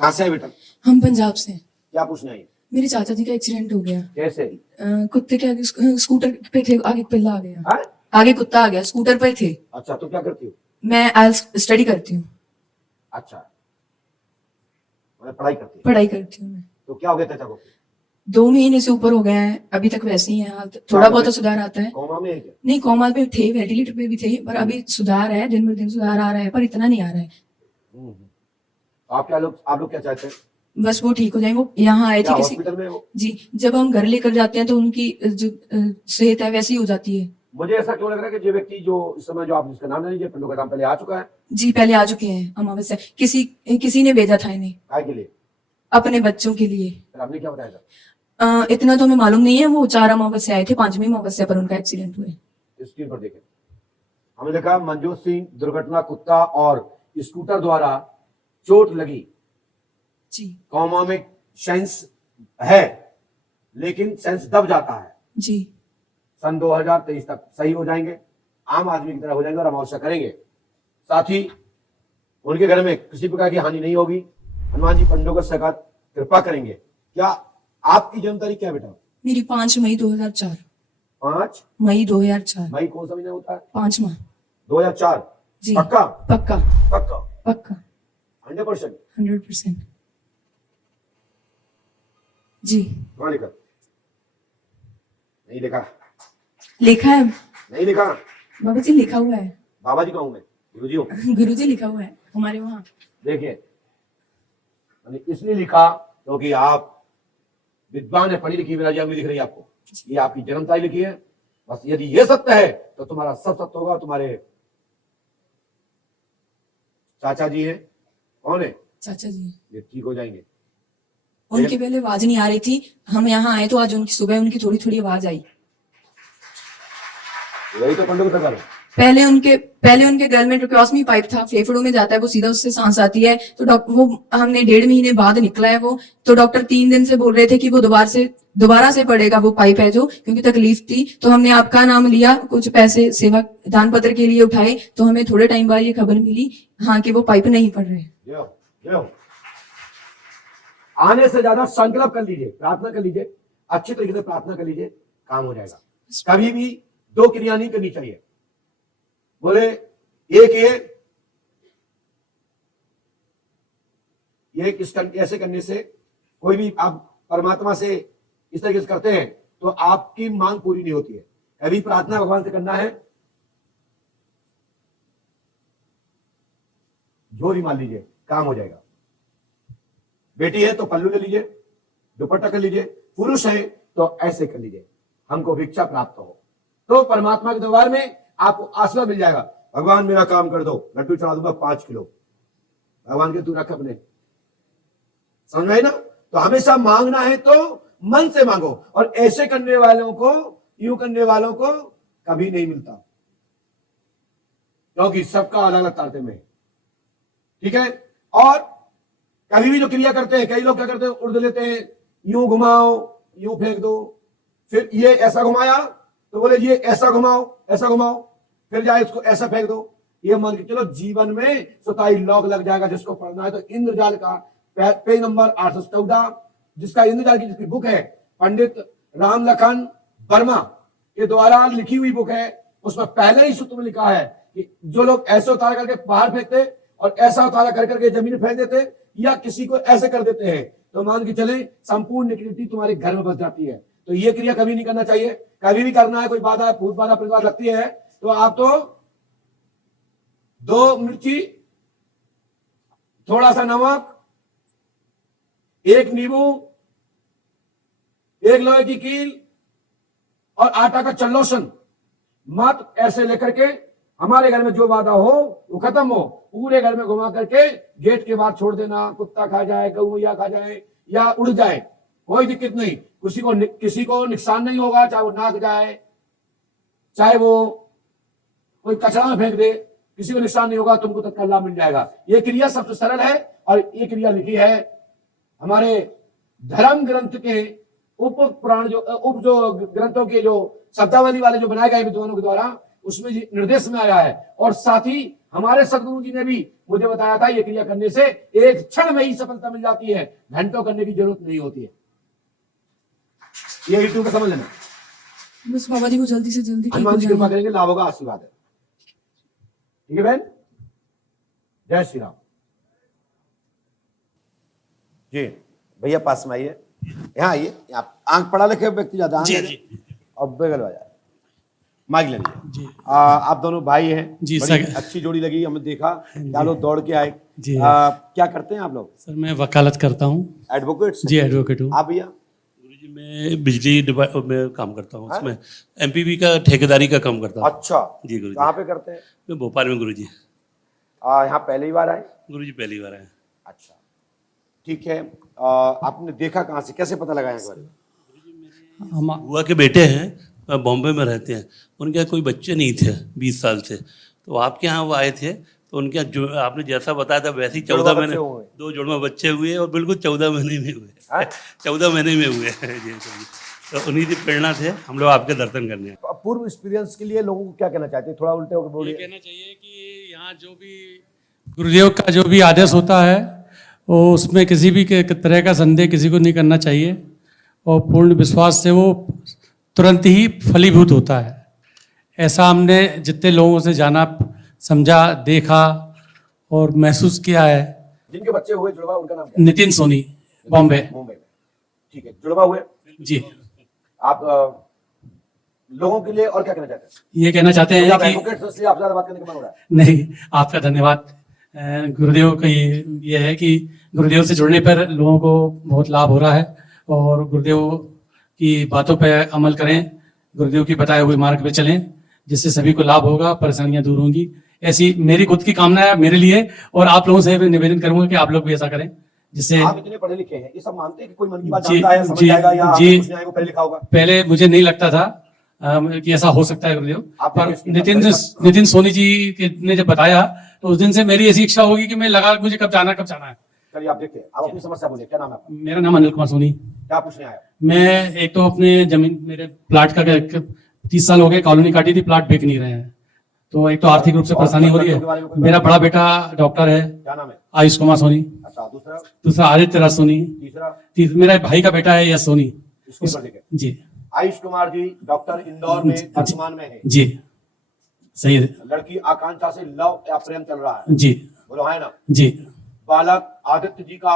कहाँ से है बेटा? हम पंजाब से हैं। क्या पूछना है? मेरे चाचा जी का एक्सीडेंट हो गया। कैसे? कुत्ते के आगे स्कूटर पे थे, आगे पिल्ला आ गया। हाँ? आगे कुत्ता आ गया, स्कूटर पे थे। अच्छा, तुम क्या करती हो? मैं आइल्स स्टडी करती हूँ। अच्छा, मतलब पढ़ाई करती है। पढ़ाई करती हूँ मैं। तो क्या हो गया चाचा को? 2 महीने से ऊपर हो गए हैं, अभी तक वैसे ही है हालत। थोड़ा बहुत तो सुधार आता है। कोमा में है क्या? नहीं, कोमा पे थे, वेंटिलेटर पे भी थे, पर अभी सुधार है, दिन ब दिन सुधार आ रहा है, पर इतना नहीं आ रहा है। आप लोग क्या चाहते हैं? बस वो ठीक हो जाए। वो यहाँ आए क्या थे किसी हॉस्पिटल में वो? जी, जब हम घर लेकर जाते हैं तो उनकी जो सेहत है वैसी हो जाती है। मुझे ऐसा क्यों लग रहा है कि जो व्यक्ति जो इस समय जो आप जिसका नाम ले लीजिए, पंडू का नाम पहले आ चुका है। जी, पहले आ चुके हैं अमावस्या। किसी ने भेजा था इन्हें काय के लिए? अपने बच्चों के लिए। फिर आपने क्या बताया था? इतना तो हमें मालूम नहीं है। वो 4 अमावस्या आए थे, 5वीं अमावस्या पर उनका एक्सीडेंट हुआ है। स्क्रीन पर देखें, हमने लिखा मनजोत सिंह दुर्घटना कुत्ता और स्कूटर द्वारा चोट लगी। जी कॉमा में सेंस है, लेकिन सेंस दब जाता है। जी। सन 2023 तक सही हो जाएंगे, आम आदमी की तरह हो जाएंगे और अमावस्या करेंगे। साथ ही उनके घर में किसी प्रकार की हानि नहीं होगी। हनुमान जी पंडों का सका कृपा करेंगे। क्या आपकी जन्म तारीख क्या बेटा? मेरी 5 मई 2004। 5 मई 2004। मई कौन सा महीना होता है? 5वां। 2004। जी पक्का? पक्का पक्का पक्का 100%? 100%। जी। कहाँ लिखा? नहीं लिखा? लिखा है नहीं लिखा? बाबा जी, लिखा हुआ है। बाबा जी कहूँ मैं? गुरु जी हूँ? गुरुजी लिखा हुआ है हमारे वहाँ। देखिए, मैंने इसलिए लिखा क्योंकि आप विद्वान है, पढ़ी लिखी विराजी लिख रही है आपको। ये आपकी जन्म तारीख लिखी है। बस यदि ये सत्य है तो तुम्हारा सब सत्य होगा। तुम्हारे चाचा जी हैं, कौन है? चाचा जी। ये ठीक हो जाएंगे। उनकी पहले आवाज नहीं आ रही थी, हम यहाँ आए तो आज उनकी सुबह उनकी थोड़ी थोड़ी आवाज आई। वही तो पंडित कर रहा हूं। पहले उनके गल में ट्रकोस्मी पाइप था, फेफड़ों में जाता है, वो सीधा उससे सांस आती है। तो वो हमने 1.5 महीने बाद निकला है वो। तो डॉक्टर 3 दिन से बोल रहे थे कि वो दोबारा से पड़ेगा वो पाइप है जो, क्योंकि तकलीफ थी। तो हमने आपका नाम लिया, कुछ पैसे सेवा दान पत्र के लिए उठाए, तो हमें थोड़े टाइम बाद ये खबर मिली हाँ कि वो पाइप नहीं पड़ रहे। आने से ज्यादा संकल्प कर लीजिए, प्रार्थना कर लीजिए, अच्छी तरीके से प्रार्थना कर लीजिए, काम हो जाएगा। कभी भी 2 क्रिया नहीं करनी चाहिए। बोले एक ये ऐसे करने से कोई भी आप परमात्मा से इस तरीके से करते हैं तो आपकी मांग पूरी नहीं होती है। कभी प्रार्थना भगवान से करना है, जोरी मान लीजिए, काम हो जाएगा। बेटी है तो पल्लू ले लीजिए, दुपट्टा कर लीजिए, पुरुष है तो ऐसे कर लीजिए, हमको भिक्षा प्राप्त हो। तो परमात्मा के दरबार में आपको आशीर्वाद मिल जाएगा। भगवान मेरा काम कर दो, लड्डू चढ़ा दूंगा 5 किलो। भगवान के तू रख अपने, समझ में ना? तो हमेशा मांगना है तो मन से मांगो, और ऐसे करने वालों को, यूं करने वालों को कभी नहीं मिलता, क्योंकि सबका अलग अलग तारतम्य है। ठीक है? और कभी भी जो क्रिया करते हैं, कई लोग क्या करते हैं, उर्द लेते हैं, यूं घुमाओ, यूं फेंक दो, फिर ये ऐसा घुमाया तो बोले ये ऐसा घुमाओ, ऐसा घुमाओ, फिर जाए इसको ऐसा फेंक दो। ये मान के चलो जीवन में 27 लॉक लग जाएगा। जिसको पढ़ना है तो इंद्रजाल का पेज नंबर 814, जिसका इंद्रजाल की जिसकी बुक है, पंडित राम लखन वर्मा के द्वारा लिखी हुई बुक है, उसमें पहले ही सूत्र में लिखा है कि जो लोग ऐसे उतारा करके बाहर फेंकते और ऐसा उतारा कर करके जमीन फेंक देते या किसी को ऐसे कर देते हैं, तो मान के चले संपूर्ण नेगेटिविटी तुम्हारे घर में बस जाती है। तो ये क्रिया कभी नहीं करना चाहिए। कभी भी करना है, कोई बाधा, भूत बाधा, प्रतिबाधा लगती है तो आप तो 2 मिर्ची, थोड़ा सा नमक, 1 नींबू, 1 लोहे की कील और आटा का चल्लोसन मत ऐसे लेकर के हमारे घर में जो बाधा हो वो खत्म हो, पूरे घर में घुमा करके गेट के बाहर छोड़ देना। कुत्ता खा जाए, गौया खा जाए या उड़ जाए, कोई दिक्कत नहीं। किसी को नुकसान नहीं होगा, चाहे वो नाक जाए, चाहे वो कोई कचरा में फेंक दे, किसी को नुकसान नहीं होगा, तुमको तत्काल लाभ मिल जाएगा। ये क्रिया सबसे सरल है और ये क्रिया लिखी है हमारे धर्म ग्रंथ के उप पुराण जो ग्रंथों के जो शब्दावली वाले जो बनाए गए विद्वानों के द्वारा, उसमें निर्देश में आया है। और साथ ही हमारे सदगुरु जी ने भी मुझे बताया था, ये क्रिया करने से एक क्षण में ही सफलता मिल जाती है, घंटों करने की जरूरत नहीं होती है। ये यूट्यूब का समझ लेना। बस बाबा जी को जल्दी से जल्दी ठीक हो हनुमान जी कृपा जाए। करेंगे, लाभ होगा, आशीर्वाद है। ठीक है बहन, जय श्री राम जी। भैया पास में आइए, यहाँ आइए। आप आंख पढ़ा लिखे व्यक्ति ज्यादा जी आंख जी और बगल आ जाए, माइक ले लीजिए जी आप दोनों भाई हैं जी, बड़ी सर। अच्छी जोड़ी लगी, हमने देखा क्या लोग दौड़ के आए। जी। क्या करते हैं आप लोग? सर मैं वकालत करता हूँ। एडवोकेट जी एडवोकेट हूँ। आप भैया? गुरुजी मैं बिजली में काम करता हूँ, उसमें एमपीबी का ठेकेदारी का काम करता हूँ। अच्छा, जी गुरुजी। कहाँ पे करते हैं? मैं भोपाल में गुरुजी। यहाँ पहली बार आए? गुरुजी पहली बार आए। अच्छा, ठीक है। आपने देखा कहाँ से, कैसे पता लगाया एक बार? हम बुआ के बेटे हैं, बॉम्बे में रहते हैं। उनके यहाँ कोई बच्चे नहीं थे 20 साल से, तो आपके यहाँ वो आए थे। तो उनके यहाँ जो आपने जैसा बताया था वैसे ही 14 जुड़वा महीने, बच्चे हुए। 2 जुड़वा बच्चे हुए और बिल्कुल 14 महीने में हुए। हैं? 14 महीने में हुए जी गुरुजी। तो उन्हीं की प्रेरणा से हम लोग आपके दर्शन करने आए। पूर्व एक्सपीरियंस के लिए लोगों को क्या कहना चाहते हैं? थोड़ा उल्टे होकर ये बोलिए। कहना चाहिए कि यहाँ जो भी गुरुदेव का जो भी आदेश होता है वो उसमें किसी भी तरह का संदेह किसी को नहीं करना चाहिए, और पूर्ण विश्वास से वो तुरंत ही फलीभूत होता है। ऐसा हमने जितने लोगों से जाना, समझा, देखा और महसूस किया है। जिनके बच्चे हुए जुड़वा, उनका नाम क्या है? नितिन सोनी, बॉम्बे। मुंबई में। ठीक है, जुड़वा हुए। जी। आप लोगों के लिए और क्या कहना चाहते हैं? ये कहना चाहते हैं कि एडवोकेट से इसलिए आपसे ज्यादा बात करने का मन हो रहा है। नहीं, आपका धन्यवाद। गुरुदेव का ये है कि गुरुदेव से जुड़ने पर लोगों को बहुत लाभ हो रहा है, और गुरुदेव की बातों पर अमल करें, गुरुदेव की बताए हुए मार्ग पे चलें, जिससे सभी को लाभ होगा, परेशानियां दूर होंगी। ऐसी मेरी खुद की कामना है मेरे लिए, और आप लोगों से भी निवेदन करूंगा कि आप लोग भी ऐसा करें, जिससे आप इतने पढ़े लिखे हैं, ये सब मानते हैं कि कोई मन की बात जी, जानता है, समझ जी, जाएगा, या आपको जी। कुछ नहीं आएगा, पढ़े लिखा होगा? पहले मुझे नहीं लगता था कि ऐसा हो सकता है गुरुदेव, आपने पर किसकी नितिन सोनी जी ने जब बताया तो उस दिन से मेरी ऐसी इच्छा होगी कि मैं लगा मुझे कब जाना है। चलिए आप देखते हैं, आप अपनी समस्या बोलिए, क्या नाम है आपका? मेरा नाम अनिल कुमार सोनी। क्या पूछने आया? मैं एक तो अपने जमीन, मेरे प्लाट का 30 साल हो गए, कॉलोनी काटी थी, प्लाट बेच नहीं रहे हैं, तो एक तो आर्थिक रूप से परेशानी हो रही है। मेरा बड़ा बेटा डॉक्टर है, क्या नाम है? आयुष कुमार सोनी। अच्छा, दूसरा? दूसरा आदित्य राज सोनी। तीसरा? मेरा भाई का बेटा है यश सोनी। इसको ऊपर देखें। जी आयुष कुमार जी डॉक्टर, इंदौर में वर्तमान में है। जी, सही है लड़की आकांक्षा से लव या प्रेम चल रहा है, जी बोलो है ना? जी। बालक आदित्य जी का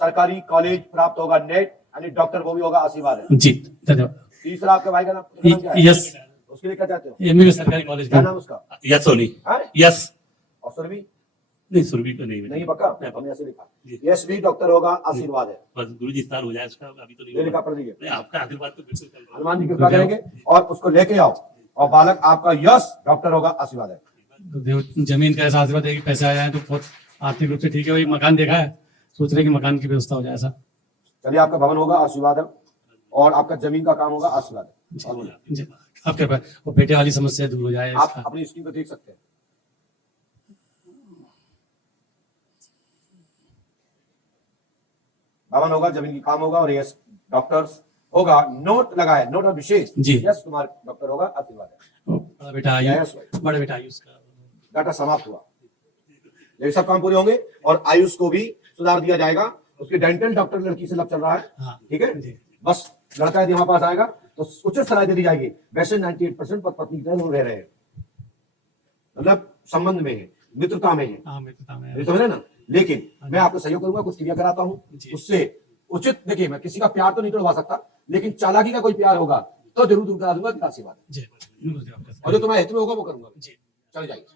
सरकारी कॉलेज प्राप्त होगा, नेट, यानी डॉक्टर वो भी होगा, आशीर्वाद है। जी, धन्यवाद। तीसरा आपके भाई का नाम क्या है? यस, उसके लिए क्या चाहते हो? ये भी सरकारी कॉलेज क्या का। नाम उसका? यस सोनी। है? यस, और सुरभि? नहीं सुरभि का नहीं नहीं पक्का, नहीं, हमने ऐसे लिखा। जी। यस भी डॉक्टर होगा, आशीर्वाद है। बस गुरुजी स्थान हो जाए इसका, अभी तो ये नहीं लिखा, होगा। पढ़ लीजिए। नहीं, आपका आशीर्वाद तो बिल्कुल चल रहा है। हनुमान जी कृपा करेंगे और उसको लेके आओ, और बालक आपका यश डॉक्टर होगा, आशीर्वाद है। गुरुदेव जमीन का ऐसा आशीर्वाद है कि पैसे आया है तो बहुत आर्थिक रूप से ठीक है। वही मकान देखा है, सोच रहे कि मकान की व्यवस्था हो जाए ऐसा। चलिए, आपका भवन होगा, आशीर्वाद है, और आपका जमीन का काम होगा, आशीर्वाद है। और बोलिए। जी, आपके पास वो बेटे वाली समस्या दूर हो जाए आप इसका। अपनी स्क्रीन को देख सकते हैं। भवन होगा, जमीन की काम होगा, और यस डॉक्टर्स होगा। नोट लगा है, नोट और विशेष जी। यस कुमार डॉक्टर होगा, आशीर्वाद है। वो बड़ा बेटा आयुष, बड़ा बेटा आयुष का डाटा समाप्त हुआ। ये सब काम पूरे होंगे, और आयुष को भी सुधार दिया जाएगा। उसके डेंटल डॉक्टर लड़की से लग चल रहा है, हाँ। ठीक है? जी। बस लड़का यदि हमारे पास आएगा तो उचित सलाह दे दी जाएगी। वैसे 98% पत्नी की तरह लोग रह रहे हैं, मतलब संबंध में है, मित्रता में है, हाँ मित्रता में ये समझ रहे ना? लेकिन मैं आपको सहयोग करूंगा, कुछ क्रिया कराता हूँ, जी। उससे उचित, देखिए मैं किसी का प्यार तो नहीं तोड़वा सकता, लेकिन चालाकी का कोई प्यार होगा तो जरूर दूर करा दूंगा, आशीर्वाद है। जी, गुरुदेव आपका और जो तुम्हारे हित में होगा वो करूंगा। जी। चल जाइए।